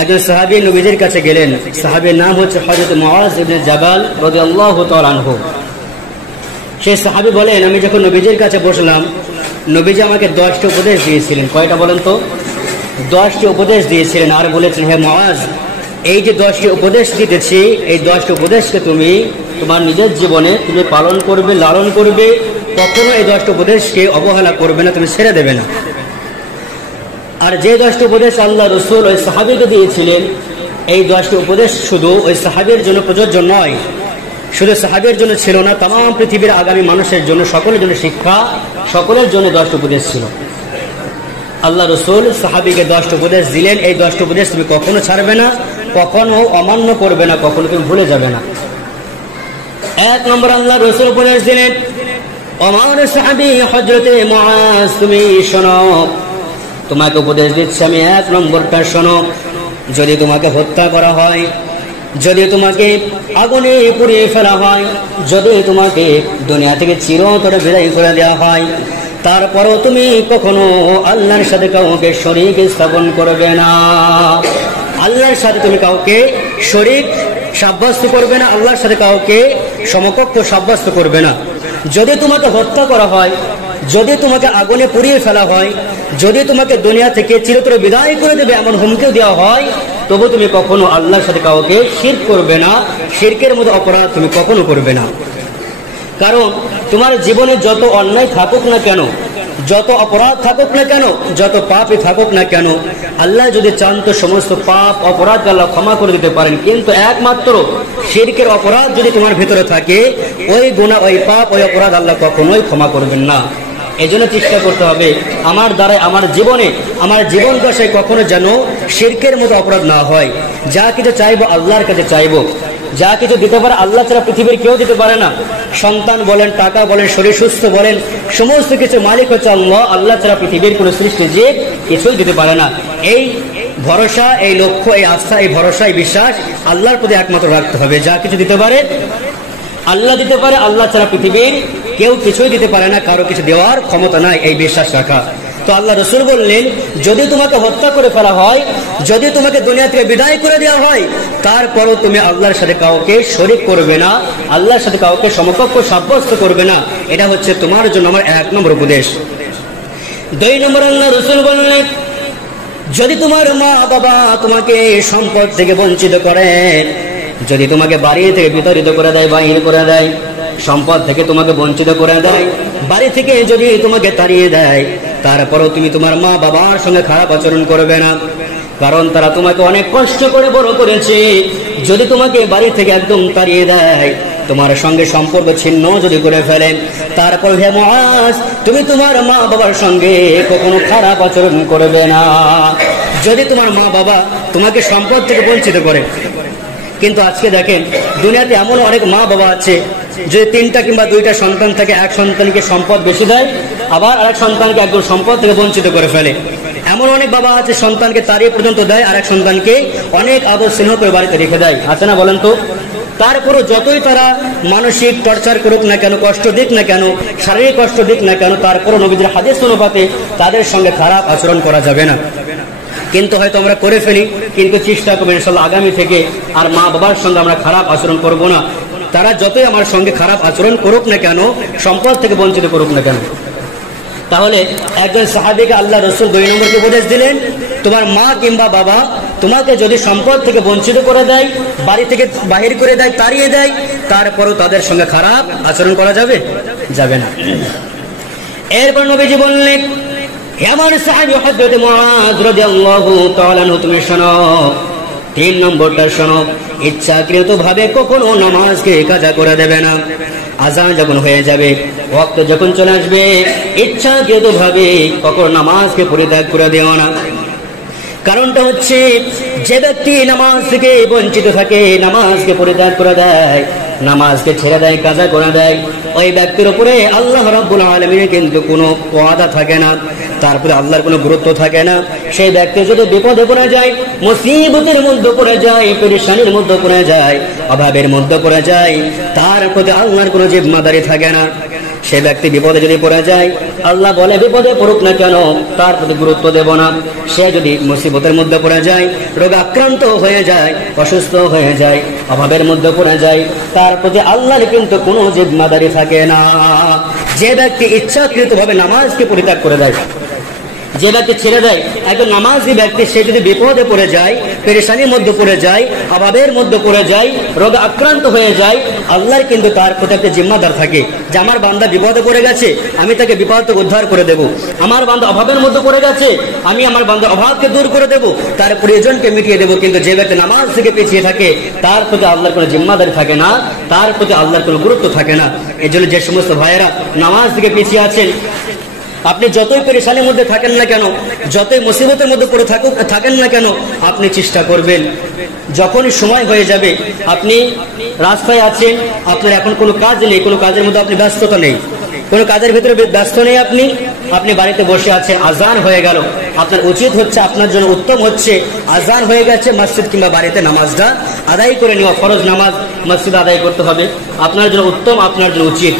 একজন সাহাবী নবীজির কাছে গেলেন। সাহাবীর নাম হচ্ছে হযরত মুআজ ইবনে জাবাল রাদিয়াল্লাহু তাআলা আনহু। সেই সাহাবী বলেন, আমি যখন নবীজির কাছে বসলাম, নবীজি আমাকে 10টি উপদেশ দিয়েছিলেন। কয়টা বলেন তো? 10টি উপদেশ দিয়েছিলেন। আর বলেছেন, হে মুআজ, এই যে 10টি উপদেশ দিতেছি, এই 10টি উপদেশকে তুমি তোমার নিজের জীবনে তুমি পালন করবে, লালন করবে, কখনো এই 10টি উপদেশকে অবহেলা করবে না, তুমি ছেড়ে দেবে না। আর যে 10টি উপদেশ আল্লাহ রাসূল ওই সাহাবীকে দিয়েছিলেন, এই 10টি উপদেশ শুধু ওই সাহাবীর জন্য প্রযোজ্য নয়, শুধু সাহাবীর জন্য ছিল না, তাম পৃথিবীর আগামী মানুষের জন্য, সকলের জন্য শিক্ষা, সকলের জন্য 10টি উপদেশ ছিল। আল্লাহ রাসূল সাহাবীকে 10টি উপদেশ দিলেন, এই 10টি উপদেশ তুমি কখনো ছাড়বে না, কখনো অমান্য করবে না, কখনো তুমি ভুলে যাবে না। 1 নম্বর আল্লাহ রাসূল উপদেশ দিলেন, আমার সাহাবী হযরতে মুআজ, তুমি শোনো, তোমাকে উপদেশ দিচ্ছি আমি, 1 নম্বরটা শোনো। যদি তোমাকে হত্যা করা হয়, যদি তোমাকে আগুনে পুড়িয়ে ফেলা হয়, যদি তোমাকে দুনিয়া থেকে চিরতরে বিদায় করে দেওয়া হয়, তারপরও তুমি কখনো আল্লাহর সাথে কাউকে শরীক স্থাপন করবে না। আল্লাহর সাথে তুমি কাউকে শরীক সাব্যস্ত করবে না, আল্লাহর সাথে কাউকে সমকক্ষ সাব্যস্ত করবে না। যদি তোমাকে হত্যা করা হয়, যদি তোমাকে আগুনে পুড়িয়ে ফেলা হয়, যদি তোমাকে দুনিয়া থেকে চিরতরে বিদায় করে দেবে এমন হুমকিও দেওয়া হয়, তবু তুমি কখনো আল্লাহর সাথে কাউকে শিরক করবে না, শিরকের মতো অপরাধ তুমি কখনো করবে না। কারণ তোমার জীবনে যত অন্যায় থাকুক না কেন, যত অপরাধ থাকুক না কেন, যত পাপই থাকুক না কেন, আল্লাহ যদি চান তো সমস্ত পাপ অপরাধ আল্লাহ ক্ষমা করে দিতে পারেন। কিন্তু একমাত্র শিরকের অপরাধ যদি তোমার ভিতরে থাকে, ওই গুনাহ, ওই পাপ, ওই অপরাধ আল্লাহ কখনোই ক্ষমা করবেন না। এই জন্য চেষ্টা করতে হবে আমার দ্বারাই আমার জীবনে, আমার জীবন দশায় কখনো যেন শিরকের মতো অপরাধ না হয়। যা কিছু চাইবো আল্লাহর কাছে চাইবো, যা কিছু দিতে পারে আল্লাহ ছাড়া পৃথিবীর কেউ দিতে পারে না। সন্তান বলেন, টাকা বলেন, শরীর সুস্থ বলেন, সমস্ত কিছু মালিক হচ্ছে আল্লাহ। আল্লাহ ছাড়া পৃথিবীর কোনো সৃষ্টি জীব কিছুই দিতে পারে না। এই ভরসা, এই লক্ষ্য, এই আস্থা, এই ভরসা, এই বিশ্বাস আল্লাহর প্রতি একমাত্র রাখতে হবে। যা কিছু দিতে পারে আল্লাহ দিতে পারে, আল্লাহ ছাড়া পৃথিবীর কেউ কিছুই দিতে পারে না, কারো কিছু দেওয়ার ক্ষমতা নাই, এই বিশ্বাস রাখা। তো আল্লাহ রাসূল বললেন, যদি তোমাকে হত্যা করে ফেলা হয়, যদি তোমাকে দুনিয়া থেকে বিদায় করে দেওয়া হয়, তারপরও তুমি আল্লাহর সাথে কাউকে শরীক করবে না, আল্লাহর সাথে কাউকে সমকক্ষ সাব্যস্ত করবে না। এটা হচ্ছে তোমার জন্য আমার 1 নম্বর উপদেশ। 2 নম্বর আল্লাহ রাসূল বললেন, যদি তোমার মা বাবা তোমাকে সম্পদ থেকে বঞ্চিত করে, যদি তোমাকে বাড়ি থেকে বিতাড়িত করে দেয়, বাহির করে দেয়, সম্পদ থেকে তোমাকে বঞ্চিত করে দেয়, বাড়ি থেকে যদি তোমাকে তাড়িয়ে দেয়, তারপরও তুমি তোমার মা বাবার সঙ্গে খারাপ আচরণ করবে না, কারণ তারা তোমাকে অনেক কষ্ট করে বড় করেছে। যদি তোমাকে বাড়ি থেকে একদম তাড়িয়ে দেয়, তোমার সঙ্গে সম্পর্ক ছিন্ন যদি করে ফেলেন, তারপর হে মুআজ, তুমি তোমার মা বাবার সঙ্গে কখনো খারাপ আচরণ করবে না। যদি তোমার মা বাবা তোমাকে সম্পদ থেকে বঞ্চিত করে, কিন্তু আজকে দেখেন দুনিয়াতে এমন অনেক মা বাবা আছে, যে 3টা কিংবা 2টা সন্তান থাকে, এক সন্তানকে সম্পদ বেশি দেয়, আবার আরেক সন্তানকে একদম সম্পদ থেকে বঞ্চিত করে ফেলে। এমন অনেক বাবা আছে সন্তানকে তাড়িয়ে পর্যন্ত দেয়, আরেক সন্তানকে অনেক আদর স্নেহ করে বাড়িতে রেখে দেয়, আছে না বলেন তো? তারপরও যতই তারা মানসিক টর্চার করুক না কেন, কষ্ট দিক না কেন, শারীরিক কষ্ট দিক না কেন, তারপরও নবীদের হাদিস অনুপাতে তাদের সঙ্গে খারাপ আচরণ করা যাবে না। কিন্তু হয়তো আমরা করে ফেলি, কিন্তু চেষ্টা করবো ইনশাআল্লাহ আগামী থেকে আর মা বাবার সঙ্গে আমরা খারাপ আচরণ করব না। তারা যতই আমার সঙ্গে খারাপ আচরণ করুক না কেন, সম্পদ থেকে বঞ্চিত করুক না কেন। তাহলে একজন সাহাবীকে আল্লাহ রাসূল 2 নম্বরকে উপদেশ দিলেন, তোমার মা কিংবা বাবা তোমাকে যদি সম্পদ থেকে বঞ্চিত করে দেয়, বাড়ি থেকে বাহির করে দেয়, তাড়িয়ে দেয়, তারপরও তাদের সঙ্গে খারাপ আচরণ করা যাবে না। এরপর নবীজি বললেন, হে আমার সাহাবী হযরত মুআজ রাদিয়াল্লাহু তাআলা আনহু, তুমি শোনো, 3 নম্বরটা শোনো, ইচ্ছাকৃত ভাবে কখনো নামাজকে কাজা করে দেবে না। আযান যখন হয়ে যাবে, ওয়াক্ত যখন চলে আসবে, ইচ্ছাকৃত ভাবে কখনো নামাজকে পরিত্যাগ করে দিও না। কারণটা হচ্ছে, যে ব্যক্তি নামাজ থেকে বঞ্চিত থাকে, নামাজকে পরিত্যাগ করে দেয়, নামাজকে ছেড়ে দেয়, কাজা করে দেয়, ওই ব্যক্তির উপরে আল্লাহ রাব্বুল আলামিনের কিন্তু কোনো ওয়াদা থাকে না, তারপরে আল্লাহর কোনো গুরুত্ব থাকে না। সেই ব্যক্তি যদি বিপদে পড়ে যায়, মুসিবতের মধ্যে পড়ে যায়, পেরেশানির মধ্যে পড়ে যায়, অভাবের মধ্যে পড়ে যায়, তার প্রতি আল্লাহর কোনো জিম্মাদারি থাকে না। সে ব্যক্তি বিপদে যদি পড়ে যায়, আল্লাহ বলে বিপদে পড়ুক না কেন তার প্রতি গুরুত্ব দেব না। সে যদি মুসিবতের মধ্যে পড়ে যায়, রোগে আক্রান্ত হয়ে যায়, অসুস্থ হয়ে যায়, অভাবের মধ্যে পড়ে যায়, তার প্রতি আল্লাহর কিন্তু কোনো জিম্মাদারি থাকে না। যে ব্যক্তি ইচ্ছাকৃতভাবে নামাজকে পরিত্যাগ করে দেয়, যে ব্যক্তি ছেড়ে দেয়, একজন নামাজি ব্যক্তি সে যদি বিপদে পড়ে যায়, পেরেশানির মধ্যে পড়ে যায়, অভাবের মধ্যে পড়ে যায়, রোগে আক্রান্ত হয়ে যায়, আল্লাহর কিন্তু তার প্রতি একটা জিম্মাদার থাকে যে আমার বান্দা বিপদে পড়ে গেছে, আমি তাকে বিপদ থেকে উদ্ধার করে দেব। আমার বান্দা অভাবের মধ্যে পড়ে গেছে, আমি আমার বান্দার অভাবকে দূর করে দেব, তার প্রয়োজনকে মিটিয়ে দেব। কিন্তু যে ব্যক্তি নামাজ থেকে পিছিয়ে থাকে, তার প্রতি আল্লাহর কোনো জিম্মাদারি থাকে না, তার প্রতি আল্লাহর কোনো গুরুত্ব থাকে না। এই জন্য যে সমস্ত ভাইয়েরা নামাজ থেকে পিছিয়ে আছেন, আপনি যতই পেরেশানির মধ্যে থাকেন না কেন, যতই মুসিবতের মধ্যে পড়ে থাকেন না কেন, আপনি চেষ্টা করবেন যখনই সময় হয়ে যাবে, আপনি রাস্তায় আছেন, আপনার এখন কোনো কাজ নেই, কোনো কাজের মধ্যে আপনি ব্যস্ততা নেই, কোনো কাজের ভিতরে ব্যস্ত নেই, আপনি বাড়িতে বসে আছেন, আজান হয়ে গেল, আপনার উচিত হচ্ছে, আপনার জন্য উত্তম হচ্ছে, আজান হয়ে গেছে, মসজিদ কিংবা বাড়িতে নামাজটা আদায় করে নেওয়া। ফরজ নামাজ মসজিদে আদায় করতে হবে, আপনার জন্য উত্তম, আপনার জন্য উচিত।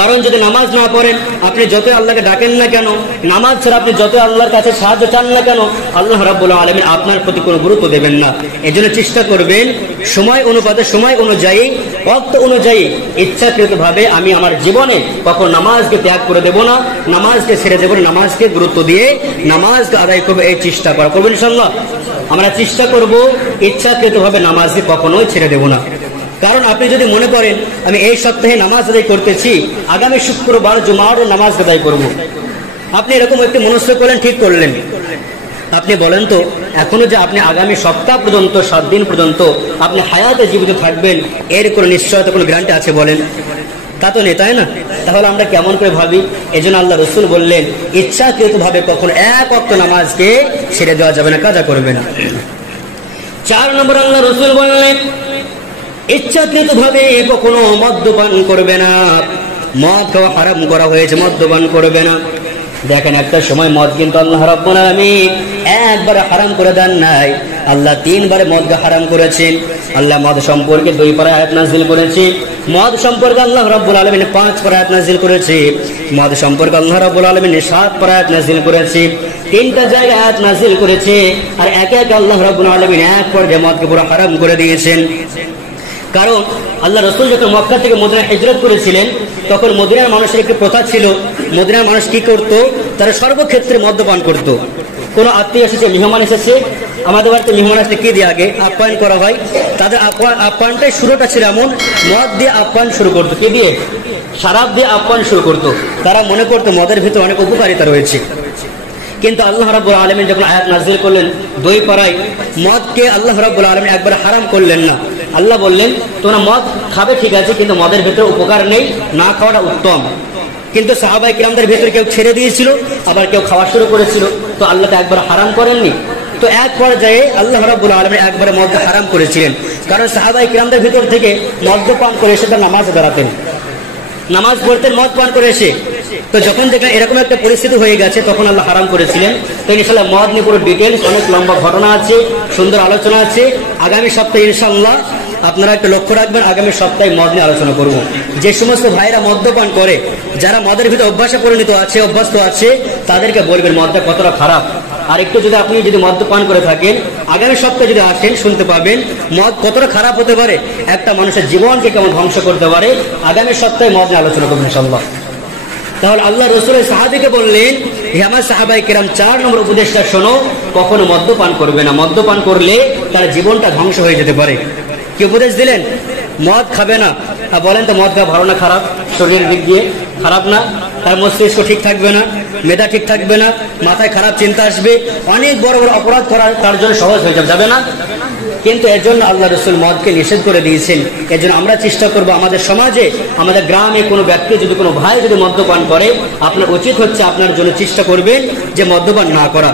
কারণ যদি নামাজ না পড়েন, আপনি যতই আল্লাহকে ডাকেন না কেন, নামাজ ছাড়া আপনি যতই আল্লাহর কাছে সাহায্য চান না কেন, আল্লাহ রাব্বুল আলামিন আপনার প্রতি কোনো গুরুত্ব দেবেন না। এজন্য চেষ্টা করবেন সময় অনুপাতে, সময় অনুযায়ী, ওয়াক্ত অনুযায়ী ইচ্ছাকৃতভাবে আমি আমার জীবনে কখন নামাজকে ত্যাগ করে দেব না, নামাজকে ছেড়ে দেব না, নামাজকে গুরুত্ব দিয়ে নামাজকে আদায় করবো, এই চেষ্টা করবো ইনশাআল্লাহ। আমরা চেষ্টা করব ইচ্ছাকৃতভাবে নামাজকে কখনোই ছেড়ে দেব না। কারণ আপনি যদি মনে করেন আমি এই সপ্তাহে নামাজ আদায় করতেছি, আগামী শুক্রবার জুমার নামাজ আদায় করব, আপনি এরকম একটি মনস্থ করলেন, ঠিক করলেন, আপনি বলেন তো এখনো যে আপনি আগামী সপ্তাহ পর্যন্ত 7 দিন পর্যন্ত আপনি হায়াতে জীবিত থাকবেন, এর কোনো নিশ্চয়তা, কোনো গ্যারান্টি আছে বলেন? তা তো নেই, তাই না? তাহলে আমরা কেমন করে ভাবি? এজন্য আল্লাহ রাসূল বললেন ইচ্ছাকৃতভাবে কখনো এক ওয়াক্ত নামাজকে ছেড়ে দেওয়া যাবে না, কাজা করবে না। 4 নম্বর আল্লাহ রাসূল বললেন ইচ্ছাকৃতভাবে কখনো মদ্যপান করবে না। মদ খাওয়া হারাম করা হয়েছে, মদ্যপান করবে না। দেখেন একটা সময় মদ কিন্তু আল্লাহ রাব্বুল আলামিন একবার হারাম করে দেন নাই, আল্লাহ 3 বারে মদকে হারাম করেছেন। আল্লাহ মদ সম্পর্কে 2 পারা আয়াত নাযিল করেছে, মদ সম্পর্কে আল্লাহ রাব্বুল আলামিন 5 পারা আয়াত নাযিল করেছে, মদ সম্পর্কে আল্লাহ রাব্বুল আলামিন 7 পারা আয়াত নাযিল করেছে। 3টা জায়গায় আয়াত নাযিল করেছে, আর একে একে আল্লাহ রাব্বুল আলামিন এক পর্যায়ে মদকে পুরো হারাম করে দিয়েছেন। কারণ আল্লাহ রাসূল যখন মক্কা থেকে মদিনায় হিজরত করেছিলেন, তখন মদিনার মানুষের একটি প্রথা ছিল, মদিনার মানুষ কি করত, তারা সর্বক্ষেত্রে মদ্যপান করত। কোনো আত্মীয় এসেছে, মেহমান এসেছে, আমাদের বাড়িতে মেহমান আসতে কি দিয়ে আগে আপ্যায়ন করা হয়, তাদের আপ্যায়নটাই শুরুটা ছিল এমন, মদ দিয়ে আপ্যায়ন শুরু করতো। কি দিয়ে? শরাব দিয়ে আপ্যায়ন শুরু করতো। তারা মনে করতো মদের ভিতরে অনেক উপকারিতা রয়েছে। কিন্তু আল্লাহ রাব্বুল আলামিন যখন আয়াত নাযিল করলেন 2 পারায়, মদকে আল্লাহ রাব্বুল আলামিন একবার হারাম করলেন না। আল্লাহ বললেন তোমরা মদ খাবে ঠিক আছে, কিন্তু মদের ভিতরে উপকার নেই, না খাওয়াটা উত্তম। কিন্তু সাহাবায়ে কিরামদের ভিতরে কেউ ছেড়ে দিয়েছিল, আবার কেউ খাওয়া শুরু করেছিল, তো আল্লাহ তো একবার হারাম করেননি। তো এক পর্যায়ে আল্লাহ রাব্বুল আলামিন একবারে মদ হারাম করেছিলেন, কারণ সাহাবায়ে কিরামদের ভিতর থেকে মদ্যপান করে এসে তারা নামাজ দাঁড়াতেন, নামাজ পড়তেন মদ পান করে এসে। তো যখন দেখলেন এরকম একটা পরিস্থিতি হয়ে গেছে, তখন আল্লাহ হারাম করেছিলেন। তো ইনশাআল্লাহ মদ নিয়ে পুরো ডিটেলস, অনেক লম্বা ঘটনা আছে, সুন্দর আলোচনা আছে। আগামী সপ্তাহে ইনশাআল্লাহ আপনারা একটু লক্ষ্য রাখবেন, আগামী সপ্তাহে মদ নিয়ে আলোচনা করব। যে সমস্ত ভাইরা মদ্যপান করে, যারা মদের ভিতরে অভ্যাসে পরিণত আছে, অভ্যস্ত আছে, তাদেরকে বলবেন মদটা কতটা খারাপ। আর একটু যদি আপনি মদ্যপান করে থাকেন, আগামী সপ্তাহে যদি আসেন শুনতে পাবেন মদ কতটা খারাপ হতে পারে, একটা মানুষের জীবনকে কেমন ধ্বংস করতে পারে। আগামী সপ্তাহে মদ নিয়ে আলোচনা করবেন ইনশাআল্লাহ। তাহলে আল্লাহ রাসূলের সাহাবীকে বললেন, হে আমার সাহাবায়ে কেরাম, 4 নম্বর উপদেশটা শোনো, কখনো মদ্যপান করবে না। মদ্যপান করলে তার জীবনটা ধ্বংস হয়ে যেতে পারে। কি উপদেশ দিলেন? মদ খাবে না। বলেন তো মদ খাওয়া ভালো না খারাপ? শরীরের দিক দিয়ে খারাপ না? তার মস্তিষ্ক ঠিক থাকবে না, মেধা ঠিক থাকবে না, মাথায় খারাপ চিন্তা আসবে, অনেক বড় বড় অপরাধ করা তার জন্য সহজ হয়ে যাবে না? কিন্তু এর জন্য আল্লাহ রাসূল মদকে নিষেধ করে দিয়েছেন। এর জন্য আমরা চেষ্টা করব, আমাদের সমাজে, আমাদের গ্রামে কোনো ব্যক্তি যদি, কোনো ভাই যদি মদ্যপান করে, আপনার উচিত হচ্ছে আপনার জন্য চেষ্টা করবেন যে মদ্যপান না করা।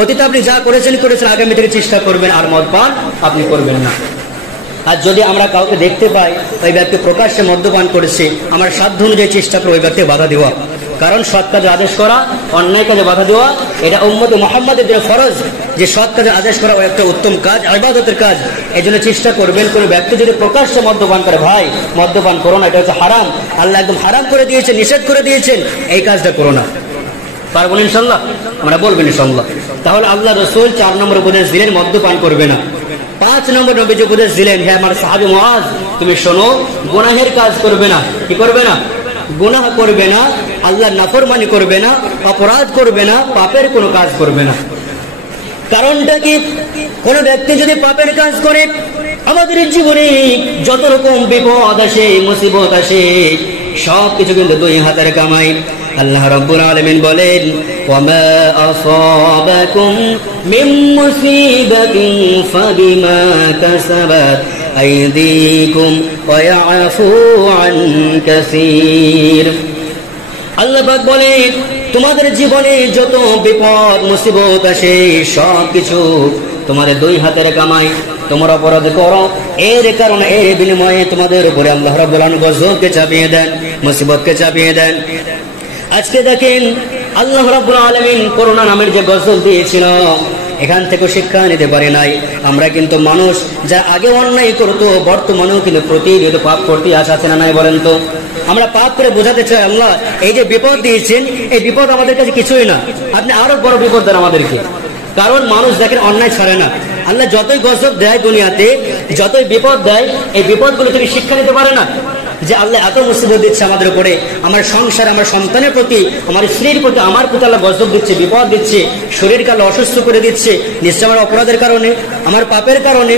অতীতে আপনি যা করেছেন, আগামী থেকে চেষ্টা করবেন আর মদপান আপনি করবেন না। আর যদি আমরা কাউকে দেখতে পাই ওই ব্যক্তি প্রকাশ্যে মদ্যপান করেছে, আমার সাধ্য অনুযায়ী চেষ্টা করবো ওই ব্যক্তিকে বাধা দেওয়া, কারণ সৎ কাজে আদেশ করা, অন্যায় কাজে বাধা দেওয়া এটা উম্মতে মুহাম্মাদের জন্য ফরজ। যে সৎ কাজে আদেশ করা একটা উত্তম কাজ, ইবাদতের কাজ। এই জন্য চেষ্টা করবেন কোন ব্যক্তি যদি প্রকাশ্যে মদ্যপান করে, ভাই মদ্যপান করো না, এটা হচ্ছে হারাম, আল্লাহ একদম হারাম করে দিয়েছেন, নিষেধ করে দিয়েছেন, এই কাজটা করো না। পারবো ইনশাল্লাহ, আমরা বলবেন ইনশাল্লাহ। তাহলে আল্লাহ রাসূল 4 নম্বর উপদেশ দিলেন মদ্যপান করবে না। 5 নম্বর নবীজি উপদেশ দিলেন, হে আমার সাহাবী মুআজ তুমি শোনো, গুনাহের কাজ করবে না। কি করবে না? গুনাহ করবে না, আল্লাহর নাফরমানি করবে না, অপরাধ করবে না, পাপের কোনো কাজ করবে না। কারণটা কি? কোন ব্যক্তি যদি পাপের কাজ করে, আমাদের জীবনে যত রকম বিপদ আসে, মুসিবত আসে, সবকিছু কিন্তু দুই হাতের কামাই। আল্লাহ রাব্বুল আলামিন বলেন, ওয়ামা আসাবাকুম মিন মুসিবাতিন ফাবিমা কাসাবাত আইদিকুম ওয়া ইয়াফু আন কাসীর। আল্লাহ পাক বলেন, তোমাদের জীবনে যত বিপদ মুসিবত আসে সবকিছু তোমাদের দুই হাতের কামাই। তোমরা অপরাধ করো, এর কারণে এর বিনিময়ে তোমাদের উপরে আল্লাহ রাব্বুল আলামিন গজবকে চাপিয়ে দেন, মুসিবতকে চাপিয়ে দেন। আজকে দেখেন আল্লাহ রাব্বুল আলামিন করোনা নামের যে গজব দিয়েছিল, এখান থেকে শিক্ষা নিতে পারে নাই। আমরা কিন্তু মানুষ যা আগে অন্যায় করতো, বর্তমানেও কিন্তু প্রতিনিয়ত পাপ করতে আছে না নাই বলেন তো? আমরা পাপ করে বোঝাতে চাই আল্লাহ এই যে বিপদ দিয়েছেন, এই বিপদ আমাদের কাছে কিছুই না, আপনি আরো বড় বিপদ দেন আমাদেরকে। কারণ মানুষ দেখেন অন্যায় ছাড়ে না। আল্লাহ যতই গজব দেয় দুনিয়াতে, যতই বিপদ দেয়, এই বিপদগুলো থেকে শিক্ষা নিতে পারে না যে আল্লাহ এত মুসিবত দিচ্ছে আমাদের উপরে, আমার সংসার, আমার সন্তানের প্রতি, আমার স্ত্রীর প্রতি, আমার প্রতি আল্লাহ গজব দিচ্ছে, বিপদ দিচ্ছে, শরীরকে আল্লাহ অসুস্থ করে দিচ্ছে, নিশ্চয় আমার অপরাধের কারণে, আমার পাপের কারণে।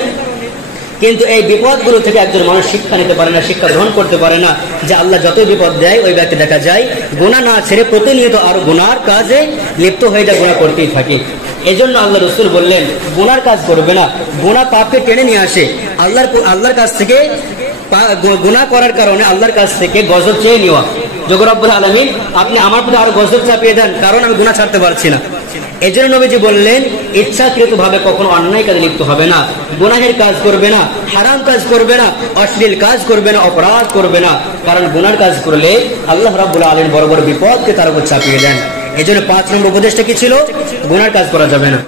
কিন্তু এই বিপদগুলো থেকে একজন মানুষ শিক্ষা নিতে পারে না, শিক্ষা গ্রহণ করতে পারে না যে আল্লাহ যতই বিপদ দেয়, ওই ব্যক্তি দেখা যায় গুনাহ না ছেড়ে প্রতিনিয়ত আরো গুনার কাজে লিপ্ত হয়ে যায়, গুনাহ করতেই থাকে। এই জন্য আল্লাহ রাসূল বললেন গুনার কাজ করবে না। গুনাহ পাপকে টেনে নিয়ে আসে, আল্লাহর কাছ থেকে গুনাহ করার কারণে আল্লাহর কাছ থেকে গজব চেয়ে নেওয়া। যোগ রব্বুল আলামিন আপনি আমার প্রতি আরো গজব চাপিয়ে দেন, কারণ আমি গুনাহ ছাড়তে পারছি না। এই জন্য নবীজি বললেন ইচ্ছাকৃত ভাবে কখনো অন্যায় কাজে লিপ্ত হবে না, গুনাহের কাজ করবে না, হারাম কাজ করবে না, অশ্লীল কাজ করবে না, অপরাধ করবে না। কারণ গুনার কাজ করলে আল্লাহ রাব্বুল আলামিন বড় বড় বিপদকে তার উপর চাপিয়ে দেন। এই জন্য 5 নম্বর উপদেশটা কি ছিল? গুনার কাজ করা যাবে না।